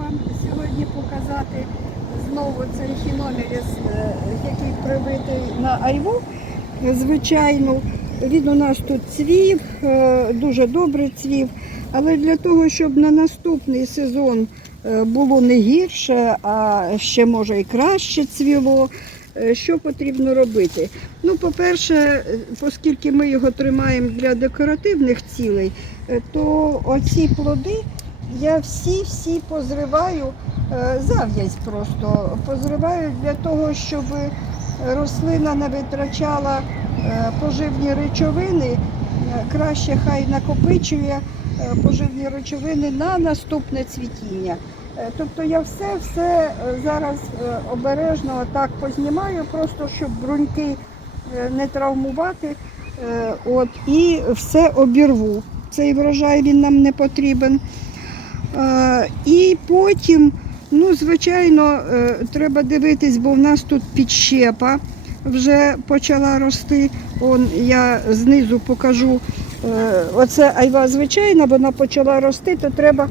вам сьогодні показати знову цей хіномеріс, е, який прибитий на айву. Звичайно, він у нас тут цвів, е, дуже добре цвів. Але для того, щоб на наступний сезон е, було не гірше, а ще може і краще цвіло, що потрібно робити? Ну, по-перше, оскільки ми його тримаємо для декоративних цілей, то оці плоди я всі-всі позриваю, е, зав'язь просто позриваю для того, щоб рослина не витрачала е, поживні речовини, е, краще хай накопичує поживні речовини на наступне цвітіння. Тобто я все-все зараз обережно так познімаю, просто щоб бруньки не травмувати. От, і все обірву. Цей врожай він нам не потрібен. І потім, ну, звичайно, е, треба дивитись, бо в нас тут підщепа вже почала рости. Он, я знизу покажу. е, Оце айва звичайна, вона почала рости, то треба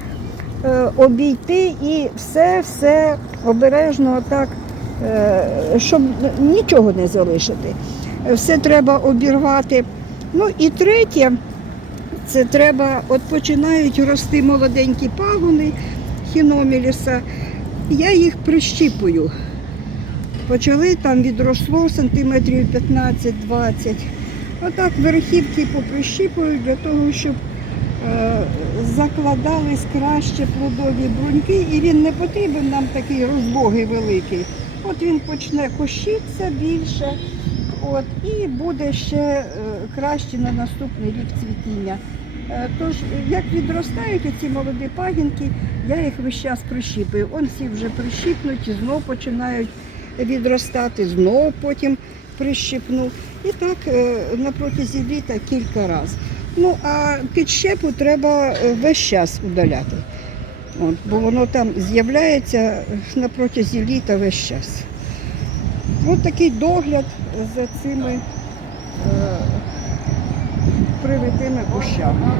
е, обійти і все-все обережно так, щоб нічого не залишити. Все треба обірвати. Ну і третє, це треба, от починають рости молоденькі пагони хіноміліса. Я їх прищіпую. Почали там відросло сантиметрів 15-20. Отак верхівки поприщіпую для того, щоб е, закладались краще плодові бруньки. І він не потрібен нам такий розлогий великий. От він почне кощитися більше. От, і буде ще е, краще на наступний рік цвітіння. Е, Тож, як відростають ці молоді пагінки, я їх весь час прищіпую. Он всі вже прищіпнуті, знов починають відростати, знов потім прищипну. І так е, на протязі літа кілька разів. Ну, а підщепу треба весь час удаляти. От, бо воно там з'являється на протязі літа весь час. Ось такий догляд за цими е, привитими кущами.